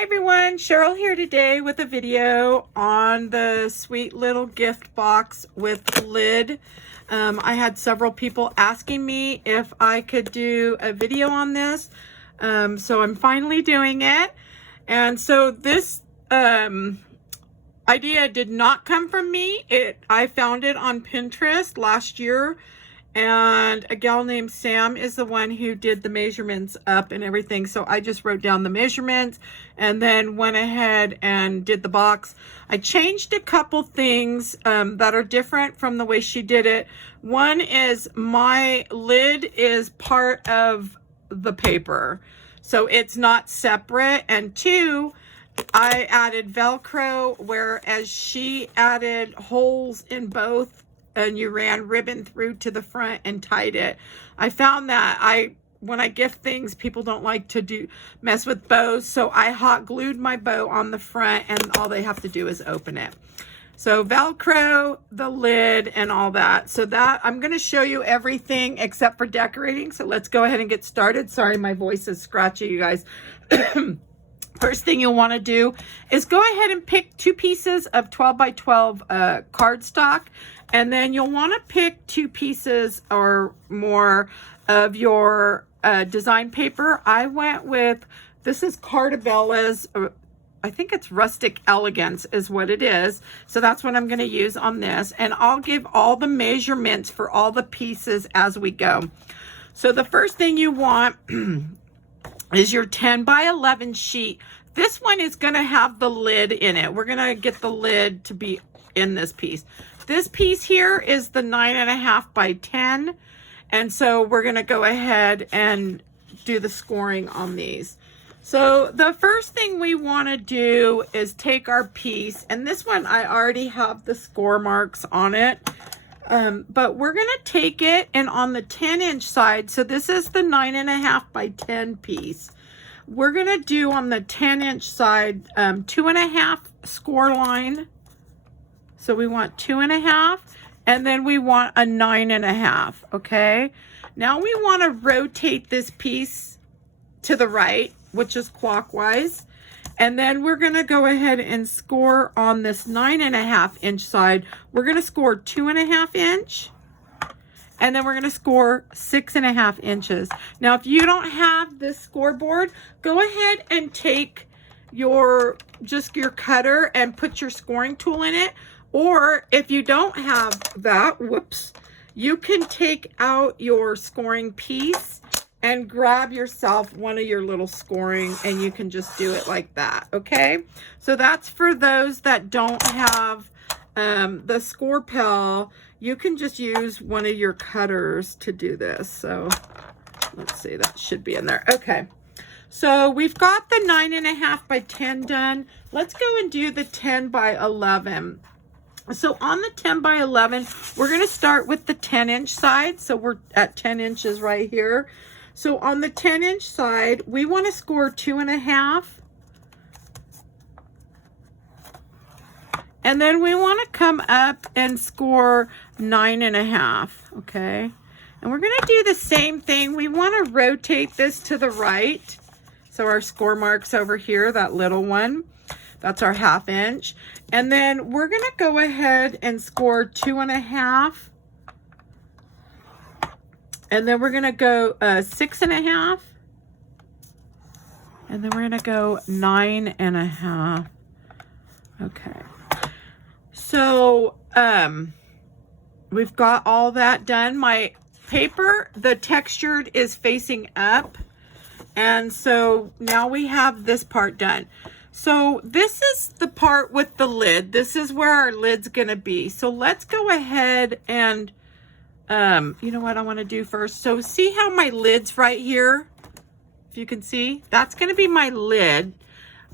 Hi everyone, Cheryl here today with a video on the sweet little gift box with lid. I had several people asking me if I could do a video on this, so I'm finally doing it. And so this idea did not come from me. I found it on Pinterest last year, and a gal named Sam is the one who did the measurements up and everything. So I just wrote down the measurements and then went ahead and did the box. I changed a couple things that are different from the way she did it. One is my lid is part of the paper, so it's not separate. And two, I added Velcro, whereas she added holes in both, and you ran ribbon through to the front and tied it. I found that when I gift things, people don't like to mess with bows, so I hot glued my bow on the front, and all they have to do is open it. So Velcro, the lid, and all that. So that I'm going to show you everything except for decorating. So let's go ahead and get started. Sorry, my voice is scratchy, you guys. First thing you'll want to do is go ahead and pick 2 pieces of 12 by 12 cardstock, and then you'll want to pick 2 pieces or more of your design paper. I went with, this is Cartabella's, I think it's Rustic Elegance is what it is. So that's what I'm going to use on this, and I'll give all the measurements for all the pieces as we go. So the first thing you want is your 10 by 11 sheet. This one is going to have the lid in it. We're going to get the lid to be in this piece. This piece here is the 9.5 by 10. And so we're going to go ahead and do the scoring on these. So the first thing we want to do is take our piece, and this one I already have the score marks on it. But we're going to take it, and on the 10-inch side, so this is the 9.5 by 10 piece. We're going to do on the 10-inch side 2.5 score line. So we want 2.5, and then we want a 9.5. Okay. Now we want to rotate this piece to the right, which is clockwise. And then we're going to go ahead and score on this 9.5 inch side. We're going to score 2.5 inch. And then we're going to score 6.5 inches. Now, if you don't have this scoreboard, go ahead and take just your cutter and put your scoring tool in it. Or if you don't have that, whoops, you can take out your scoring piece and grab yourself one of your little scoring, and you can just do it like that. Okay, so that's for those that don't have the score pal. You can just use one of your cutters to do this. So let's see, that should be in there. Okay, so we've got the 9.5 by 10 done. Let's go and do the 10 by 11. So on the 10 by 11, we're going to start with the 10-inch side. So we're at 10 inches right here. So on the 10-inch side, we want to score 2.5. And then we want to come up and score 9.5. Okay. And we're going to do the same thing. We want to rotate this to the right. So our score marks over here, that little one, that's our 1/2 inch. And then we're going to go ahead and score 2.5. And then we're going to go 6.5. And then we're going to go 9.5. Okay. So we've got all that done. My paper, the textured is facing up. And so now we have this part done. So this is the part with the lid. This is where our lid's going to be. So let's go ahead and you know what I want to do first? So see how my lid's right here? If you can see, that's going to be my lid.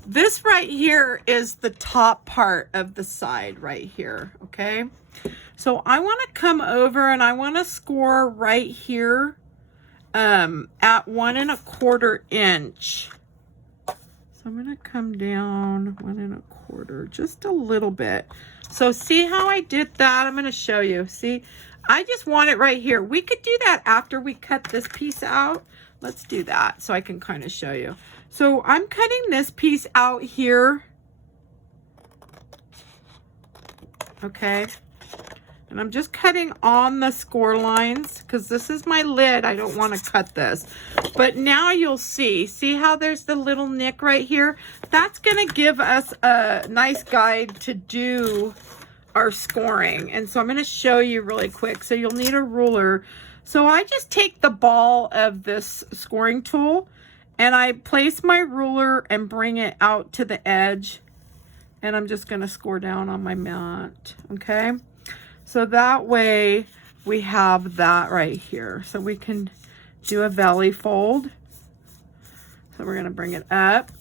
This right here is the top part of the side right here. Okay. So I want to come over and I want to score right here at 1.25 inch. So I'm going to come down 1.25, just a little bit. So see how I did that? I'm going to show you. See, I just want it right here. We could do that after we cut this piece out. Let's do that so I can kind of show you. So I'm cutting this piece out here. Okay. And I'm just cutting on the score lines because this is my lid. I don't want to cut this. But now you'll see how there's the little nick right here? That's going to give us a nice guide to do our scoring. And so I'm going to show you really quick. So you'll need a ruler. So I just take the ball of this scoring tool and I place my ruler and bring it out to the edge. And I'm just going to score down on my mat. Okay. So that way we have that right here. So we can do a belly fold. So we're going to bring it up.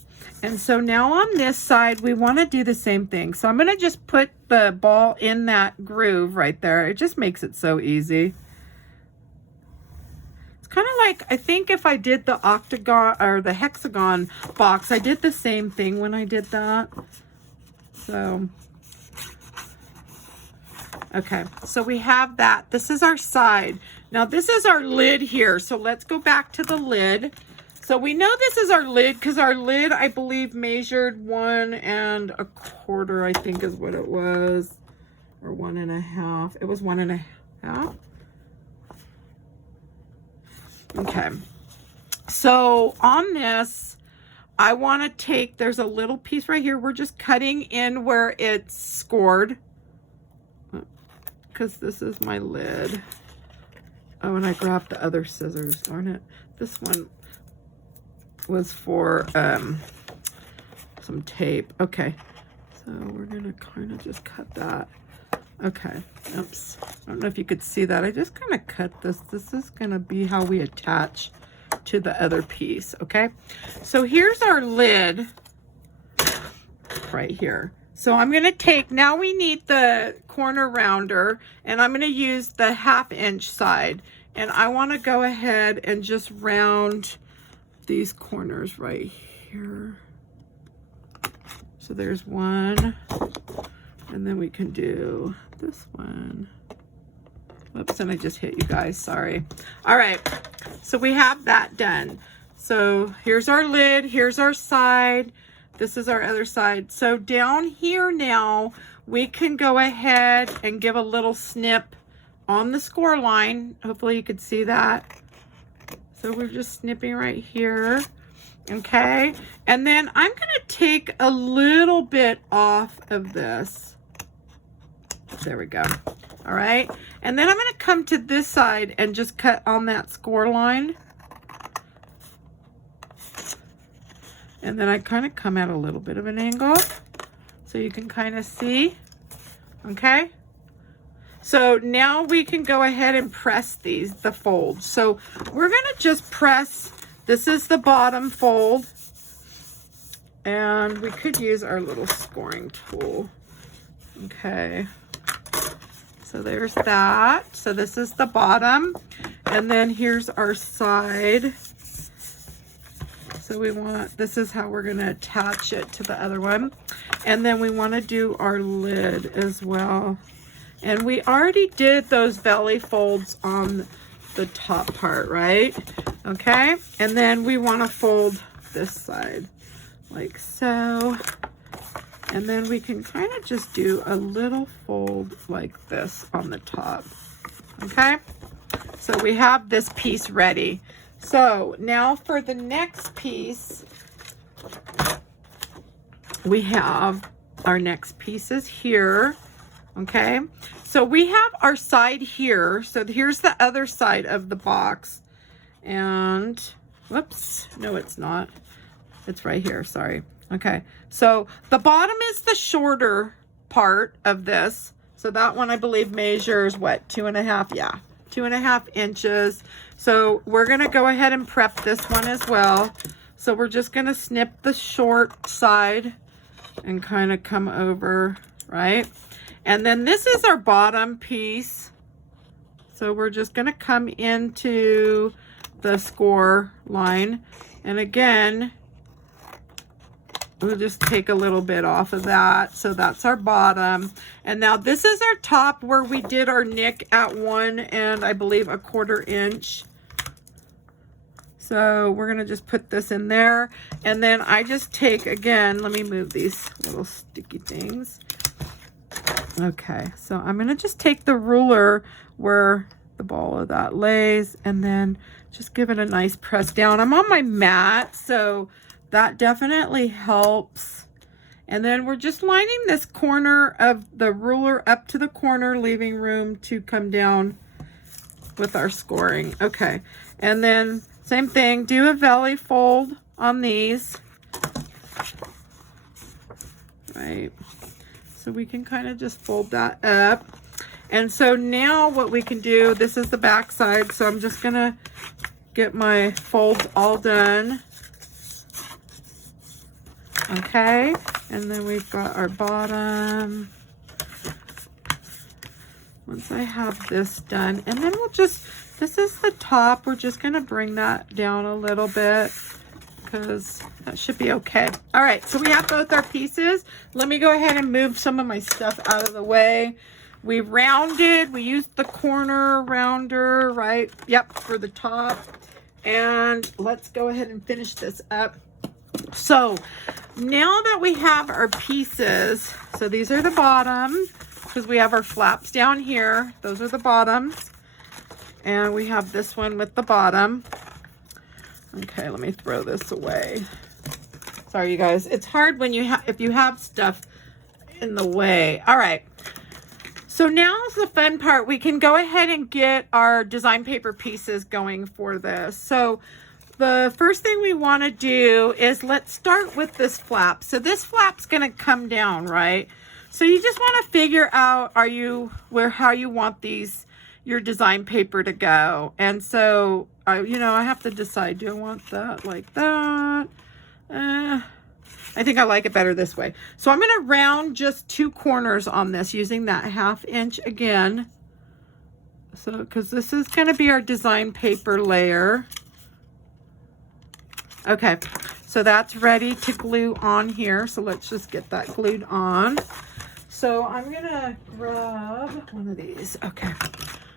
And so now on this side, we want to do the same thing. So I'm going to just put the ball in that groove right there. It just makes it so easy. It's kind of like, I think if I did the octagon or the hexagon box, I did the same thing when I did that. So... okay, so we have that. This is our side. Now this is our lid here. So let's go back to the lid. So we know this is our lid because our lid, I believe, measured 1 1/4, I think is what it was. Or 1 1/2. It was 1 1/2. Okay. So on this, I want to take, there's a little piece right here. We're just cutting in where it's scored. Because this is my lid. Oh, and I grabbed the other scissors, darn it. This one was for some tape. Okay, so we're gonna kind of just cut that. Okay, oops. I don't know if you could see that. I just kind of cut this. This is gonna be how we attach to the other piece, okay? So here's our lid right here. So I'm going to take, now we need the corner rounder, and I'm going to use the 1/2 inch side. And I want to go ahead and just round these corners right here. So there's one, and then we can do this one. Whoops, and I just hit you guys, sorry. All right, so we have that done. So here's our lid, here's our side. This is our other side. So down here now, we can go ahead and give a little snip on the score line. Hopefully you could see that. So we're just snipping right here. Okay. And then I'm going to take a little bit off of this. There we go. All right. And then I'm going to come to this side and just cut on that score line. And then I kind of come at a little bit of an angle so you can kind of see, okay? So now we can go ahead and press the folds. So we're gonna just press, this is the bottom fold, and we could use our little scoring tool, okay? So there's that. So this is the bottom, and then here's our side. So we want, this is how we're going to attach it to the other one. And then we want to do our lid as well. And we already did those belly folds on the top part, right? Okay. And then we want to fold this side like so. And then we can kind of just do a little fold like this on the top. Okay. So we have this piece ready. So now for the next piece, we have our next pieces here, okay? So we have our side here. So here's the other side of the box. And, whoops, no, it's not. It's right here, sorry. Okay, so the bottom is the shorter part of this. So that one, I believe, measures, what, 2.5? Yeah, 2.5 inches. So we're going to go ahead and prep this one as well. So we're just going to snip the short side and kind of come over, right? And then this is our bottom piece. So we're just going to come into the score line. And again, we'll just take a little bit off of that. So that's our bottom. And now this is our top where we did our nick at 1 1/4 inch. So we're gonna just put this in there. And then I just take, again, let me move these little sticky things. Okay, so I'm gonna just take the ruler where the ball of that lays and then just give it a nice press down. I'm on my mat, so that definitely helps. And then we're just lining this corner of the ruler up to the corner, leaving room to come down with our scoring. Okay, and then same thing, do a belly fold on these. Right, so we can kind of just fold that up. And so now what we can do, this is the back side, so I'm just gonna get my folds all done. Okay, and then we've got our bottom. Once I have this done, and then we'll just, this is the top, we're just gonna bring that down a little bit because that should be okay. All right, so we have both our pieces. Let me go ahead and move some of my stuff out of the way. We rounded, we used the corner rounder, right? Yep, for the top. And let's go ahead and finish this up. So now that we have our pieces, so these are the bottom, because we have our flaps down here. Those are the bottoms. And we have this one with the bottom. Okay, let me throw this away. Sorry, you guys. It's hard when if you have stuff in the way. All right. So now is the fun part. We can go ahead and get our design paper pieces going for this. So the first thing we want to do is let's start with this flap. So this flap's going to come down, right? So you just want to figure out how you want your design paper to go. And so I have to decide, do I want that like that? I think I like it better this way. So I'm going to round just 2 corners on this using that 1/2 inch again. So, because this is going to be our design paper layer. Okay, so that's ready to glue on here. So let's just get that glued on. So I'm going to grab one of these. Okay,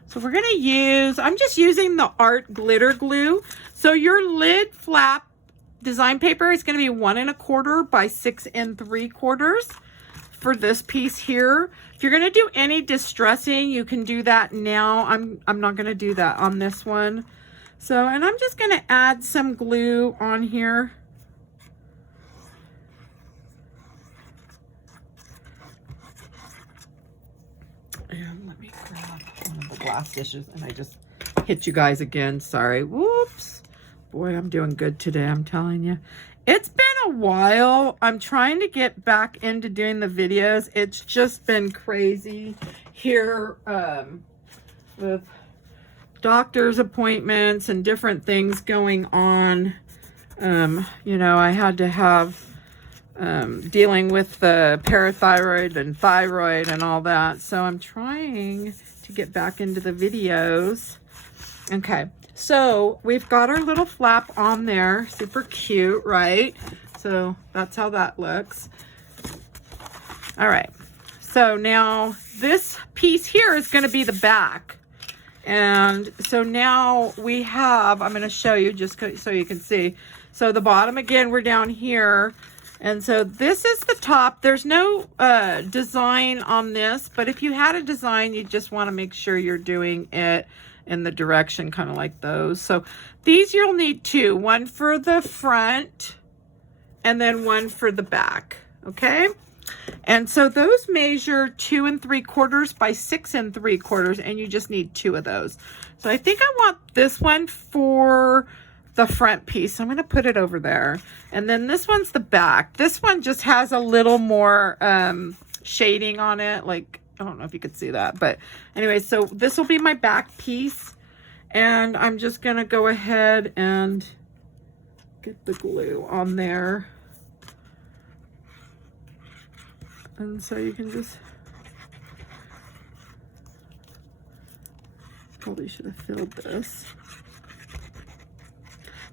so we're going to use, I'm just using the Art glitter glue. So your lid flap design paper is going to be 1 1/4 by 6 3/4 for this piece here. If you're going to do any distressing, you can do that now. I'm not going to do that on this one. So, and I'm just going to add some glue on here. And let me grab one of the glass dishes, and I just hit you guys again. Sorry. Whoops. Boy, I'm doing good today, I'm telling you. It's been a while. I'm trying to get back into doing the videos. It's just been crazy here with doctor's appointments and different things going on. I had to have dealing with the parathyroid and thyroid and all that. So I'm trying to get back into the videos. Okay. So we've got our little flap on there, super cute, right? So that's how that looks. All right, so now this piece here is going to be the back. And so now we have, I'm going to show you just so you can see. So the bottom, again, we're down here. And so this is the top. There's no design on this, but if you had a design, you just want to make sure you're doing it in the direction kind of like those. So these you'll need 2, one for the front and then one for the back. Okay. And so those measure 2 3/4 by 6 3/4, and you just need 2 of those. So I think I want this one for the front piece. So I'm going to put it over there. And then this one's the back. This one just has a little more shading on it, like, I don't know if you could see that, but anyway, so this will be my back piece, and I'm just going to go ahead and get the glue on there. And so you can just, probably should have filled this.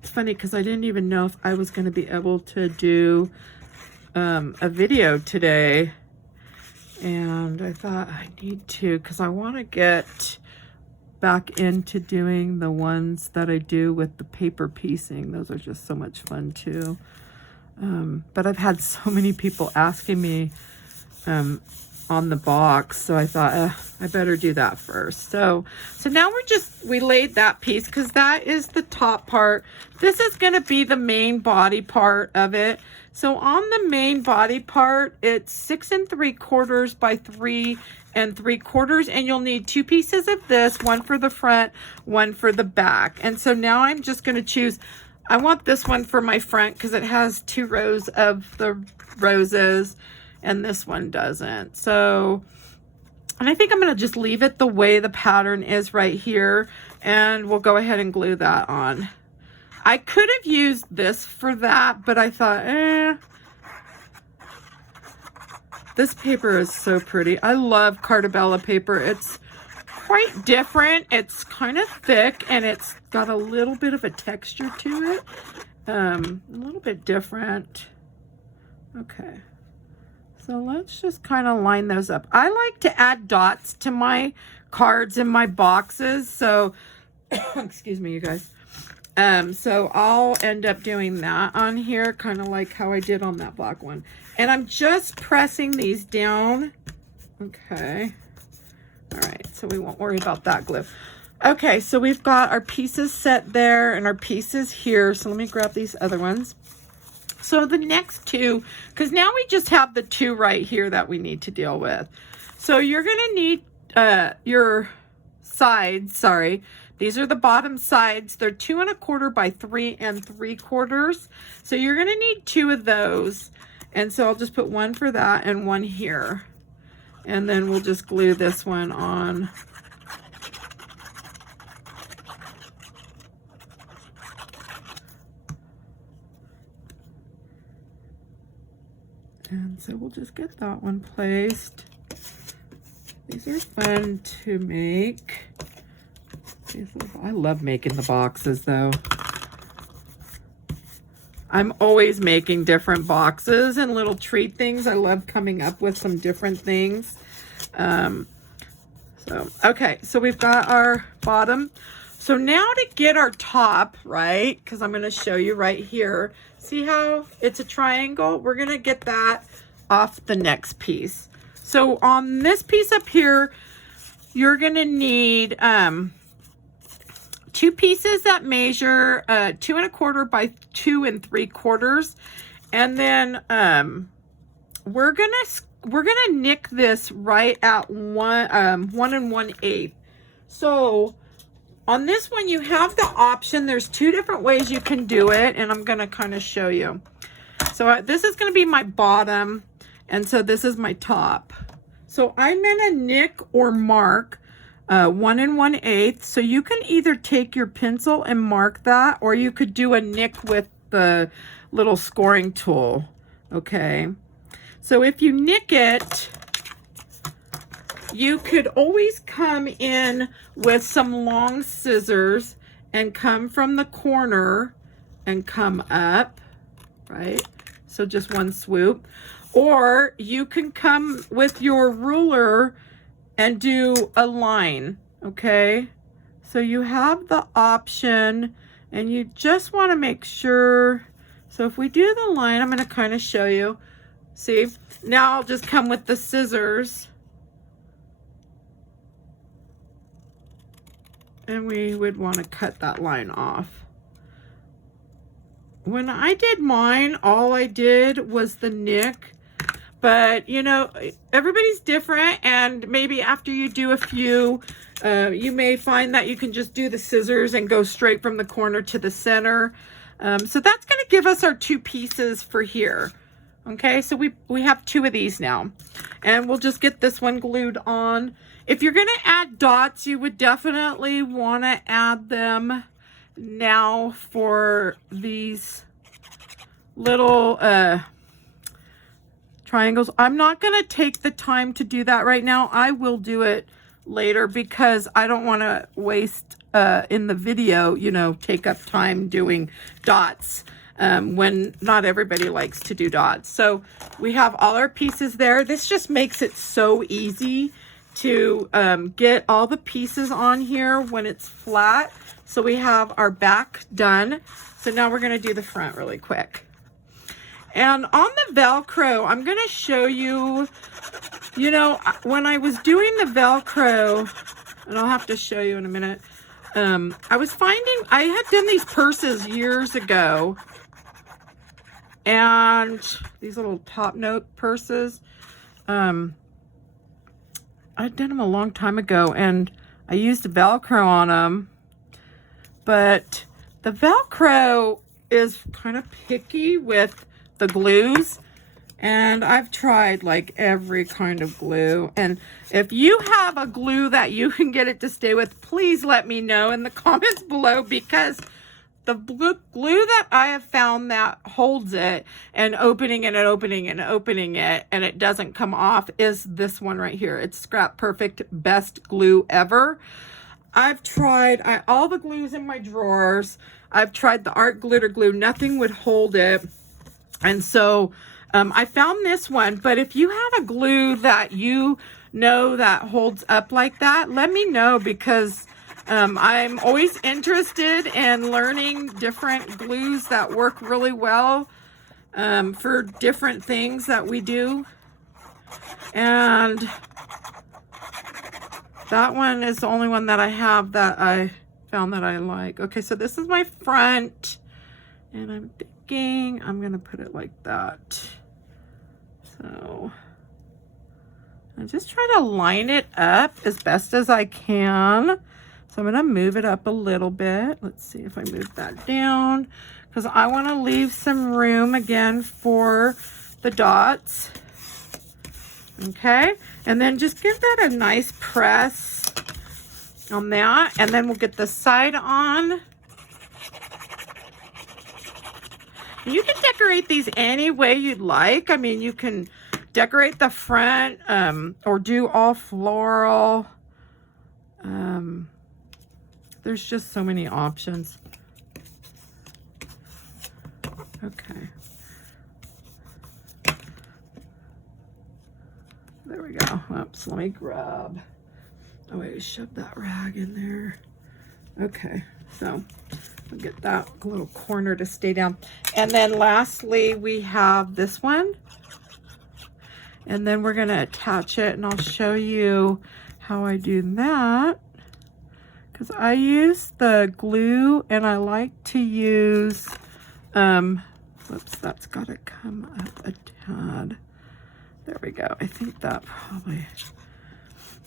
It's funny because I didn't even know if I was going to be able to do a video today. And I thought I need to, because I want to get back into doing the ones that I do with the paper piecing. Those are just so much fun too. But I've had so many people asking me on the box, so I thought I better do that first. So now we laid that piece because that is the top part. This is going to be the main body part of it. So on the main body part, it's 6 3/4 by 3 3/4, and you'll need 2 pieces of this, one for the front, one for the back. And so now I'm just going to choose, I want this one for my front because it has 2 rows of the roses and this one doesn't. So, and I think I'm going to just leave it the way the pattern is right here, and we'll go ahead and glue that on. I could have used this for that, but I thought, this paper is so pretty. I love Cartabella paper. It's quite different. It's kind of thick, and it's got a little bit of a texture to it. A little bit different. Okay. So let's just kind of line those up. I like to add dots to my cards and my boxes. So, excuse me, you guys. So I'll end up doing that on here, kind of like how I did on that black one. And I'm just pressing these down. Okay. All right, so we won't worry about that glue. Okay, so we've got our pieces set there and our pieces here. So let me grab these other ones. So the next 2, because now we just have the 2 right here that we need to deal with. So you're going to need your sides, sorry. These are the bottom sides. They're 2 1/4 by 3 3/4. So you're going to need 2 of those. And so I'll just put one for that and one here. And then we'll just glue this one on. And so we'll just get that one placed. These are fun to make. I love making the boxes though. I'm always making different boxes and little treat things. I love coming up with some different things. Okay, so we've got our bottom. So now to get our top, right, because I'm going to show you right here. See how it's a triangle? We're going to get that off the next piece. So on this piece up here, you're going to need 2 pieces that measure 2 1/4 by 2 3/4, and then we're gonna nick this right at 1 1/8. So on this one, you have the option. There's 2 different ways you can do it, and I'm gonna kind of show you. So this is gonna be my bottom, and so this is my top. So I'm gonna nick or mark 1 1/8. So you can either take your pencil and mark that, or you could do a nick with the little scoring tool. Okay. So if you nick it, you could always come in with some long scissors and come from the corner and come up, right? So just one swoop. Or you can come with your ruler and do a line, okay? So you have the option, and you just want to make sure. So if we do the line, I'm going to kind of show you. See, now I'll just come with the scissors, and we would want to cut that line off. When I did mine, all I did was the nick. But, you know, everybody's different, and maybe after you do a few, you may find that you can just do the scissors and go straight from the corner to the center. So that's going to give us our 2 pieces for here. Okay, so we have 2 of these now. And we'll just get this one glued on. If you're going to add dots, you would definitely want to add them now for these little triangles. I'm not going to take the time to do that right now. I will do it later because I don't want to waste in the video, you know, take up time doing dots when not everybody likes to do dots. So we have all our pieces there. This just makes it so easy to get all the pieces on here when it's flat. So we have our back done. So now we're going to do the front really quick. And on the Velcro, I'm going to show you, you know, when I was doing the Velcro, and I'll have to show you in a minute, I was finding, I had done these purses years ago, and these little top note purses, I'd done them a long time ago, and I used Velcro on them, but the Velcro is kind of picky with the glues, and I've tried like every kind of glue. And if you have a glue that you can get it to stay with, please let me know in the comments below, because the glue that I have found that holds it and opening it and opening and opening it and it doesn't come off is this one right here. It's Scrap Perfect, best glue ever. I've tried all the glues in my drawers. I've tried the art glitter glue. Nothing would hold it. And so I found this one. But if you have a glue that you know that holds up like that, let me know, because I'm always interested in learning different glues that work really well for different things that we do. And that one is the only one that I have that I found that I like. Okay, so this is my front, and I'm thinking I'm gonna put it like that. So I just try to line it up as best as I can. So I'm gonna move it up a little bit. Let's see if I move that down, because I want to leave some room again for the dots. Okay, and then just give that a nice press on that, and then we'll get the side on. You can decorate these any way you'd like. I mean, you can decorate the front or do all floral. There's just so many options. Okay. There we go. Oops, let me grab. Oh, wait, shove that rag in there. Okay, so I'll get that little corner to stay down. And then lastly, we have this one. And then we're going to attach it, and I'll show you how I do that. Because I use the glue, and I like to use, whoops, that's got to come up a tad. There we go. I think that probably,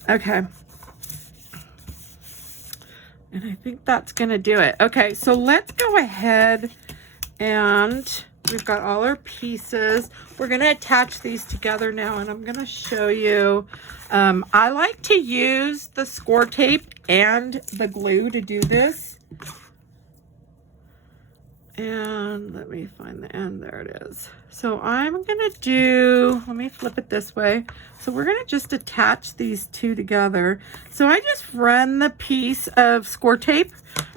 okay. And I think that's going to do it. Okay, so let's go ahead, and we've got all our pieces. We're going to attach these together now, and I'm going to show you. I like to use the score tape and the glue to do this. And let me find the end. There it is. So I'm going to do, let me flip it this way. So we're going to just attach these two together. So I just run the piece of score tape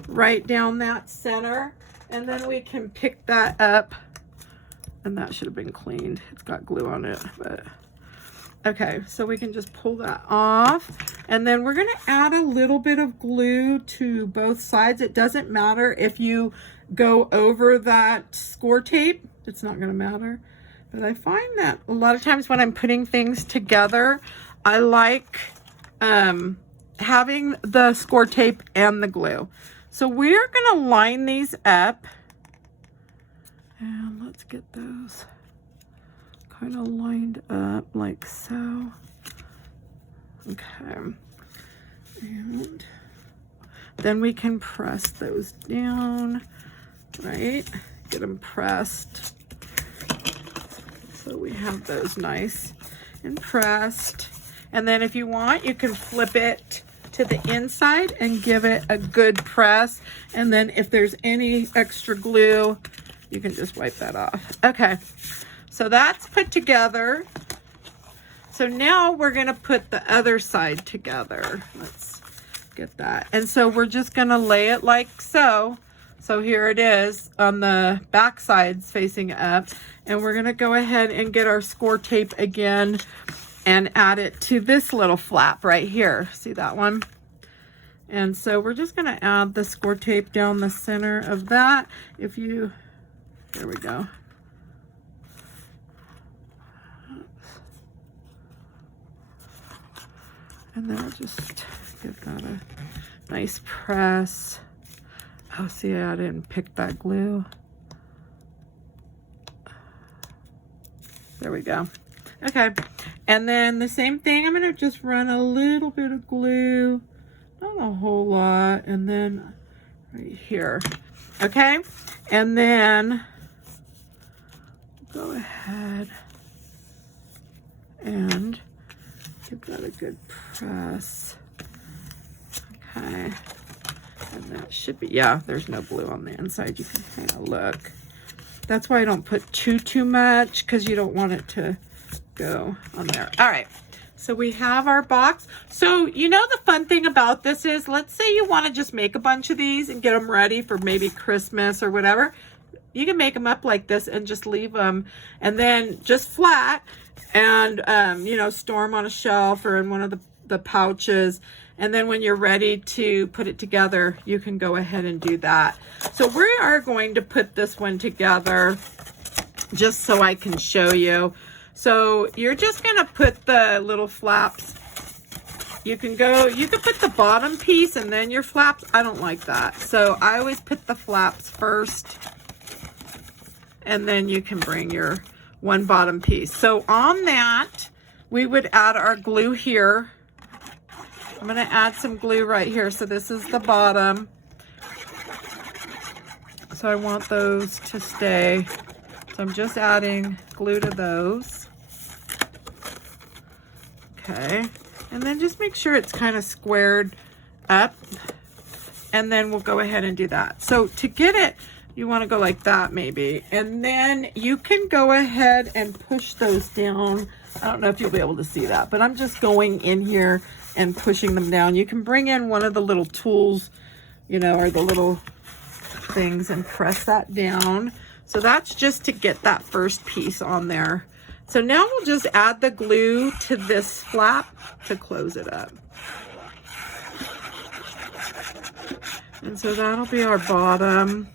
right down that center, and then we can pick that up. And that should have been cleaned. It's got glue on it, but okay. So we can just pull that off, and then we're going to add a little bit of glue to both sides. It doesn't matter if you go over that score tape. It's not going to matter. But I find that a lot of times when I'm putting things together, I like having the score tape and the glue. So we're going to line these up. And let's get those kind of lined up like so. Okay. And then we can press those down, right? Get them pressed. So we have those nice and pressed. And then if you want, you can flip it to the inside and give it a good press. And then if there's any extra glue, you can just wipe that off. Okay, so that's put together. So now we're gonna put the other side together. Let's get that. And so we're just gonna lay it like so. So here it is on the back sides facing up. And we're gonna go ahead and get our score tape again. and add it to this little flap right here. See that one? And so we're just going to add the score tape down the center of that. There we go. And then I'll just give that a nice press. Oh, see, I didn't pick that glue. There we go. Okay, and then the same thing, I'm gonna just run a little bit of glue, not a whole lot, and then right here. Okay, and then go ahead and give that a good press. Okay, and that should be, yeah, there's no glue on the inside. You can kind of look. That's why I don't put too much, because you don't want it to go on there. All right, so we have our box. So you know the fun thing about this is, let's say you want to just make a bunch of these and get them ready for maybe Christmas or whatever. You can make them up like this and just leave them, and then just flat, and you know, store them on a shelf or in one of the pouches. And then when you're ready to put it together, you can go ahead and do that. So we are going to put this one together just so I can show you. So you're just going to put the little flaps. You can put the bottom piece and then your flaps. I don't like that. So I always put the flaps first, and then you can bring your one bottom piece. So on that, we would add our glue here. I'm going to add some glue right here. So this is the bottom. So I want those to stay. So I'm just adding glue to those. Okay. And then just make sure it's kind of squared up. And then we'll go ahead and do that. So to get it, you want to go like that maybe. And then you can go ahead and push those down. I don't know if you'll be able to see that, but I'm just going in here and pushing them down. You can bring in one of the little tools, you know, or the little things, and press that down. So that's just to get that first piece on there. So now we'll just add the glue to this flap to close it up. And so that'll be our bottom.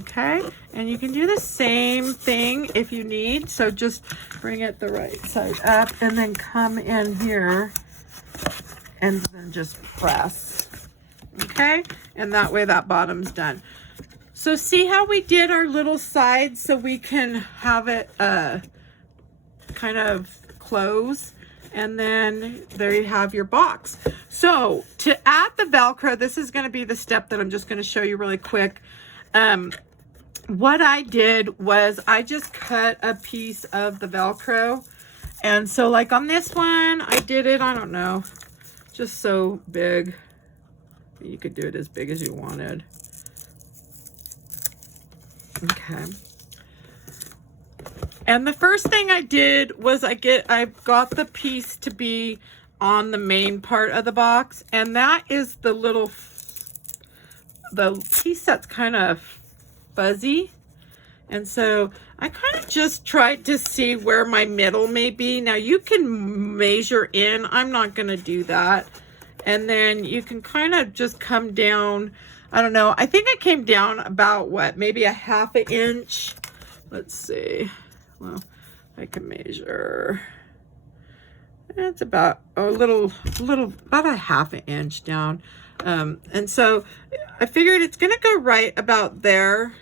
Okay, and you can do the same thing if you need. So just bring it the right side up and then come in here and then just press. Okay, and that way that bottom's done. So see how we did our little sides so we can have it kind of close, and then there you have your box. So to add the Velcro, this is going to be the step that I'm just going to show you really quick. What I did was I just cut a piece of the Velcro, and so like on this one I did it, I don't know, just so big. You could do it as big as you wanted. Okay. And the first thing I did was I got the piece to be on the main part of the box, and that is the piece that's kind of fuzzy. And so I kind of just tried to see where my middle may be. Now you can measure in, I'm not going to do that. And then you can kind of just come down, I don't know, I think I came down about what, maybe a ½ inch. Let's see. Well, I can measure. It's about a little, about a ½ inch down. And so I figured it's going to go right about there.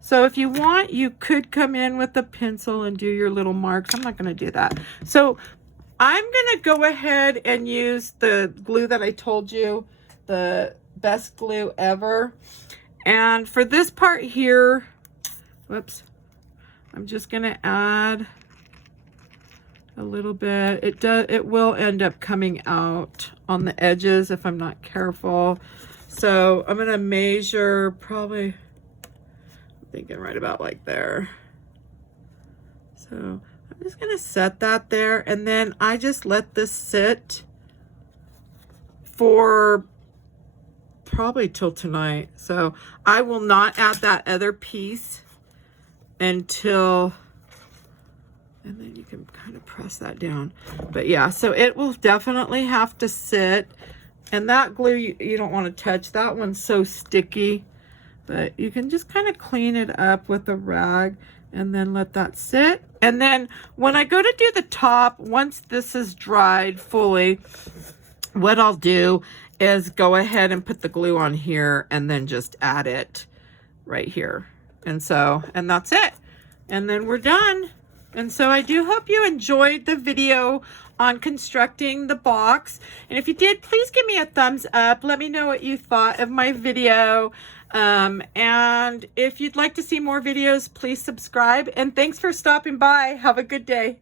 So if you want, you could come in with a pencil and do your little marks. I'm not going to do that. So I'm going to go ahead and use the glue that I told you, the best glue ever. And for this part here, whoops, I'm just going to add a little bit. It will end up coming out on the edges if I'm not careful. So I'm going to measure probably, I'm thinking right about like there. So I'm just going to set that there, and then I just let this sit for probably till tonight. So I will not add that other piece until And then you can kind of press that down. But yeah, so it will definitely have to sit. And that glue, you don't want to touch. That one's so sticky. But you can just kind of clean it up with a rag and then let that sit. And then when I go to do the top, once this is dried fully, what I'll do is go ahead and put the glue on here and then just add it right here. And that's it. And then we're done. And so I do hope you enjoyed the video on constructing the box. And if you did, please give me a thumbs up. Let me know what you thought of my video. And if you'd like to see more videos, please subscribe. And thanks for stopping by. Have a good day.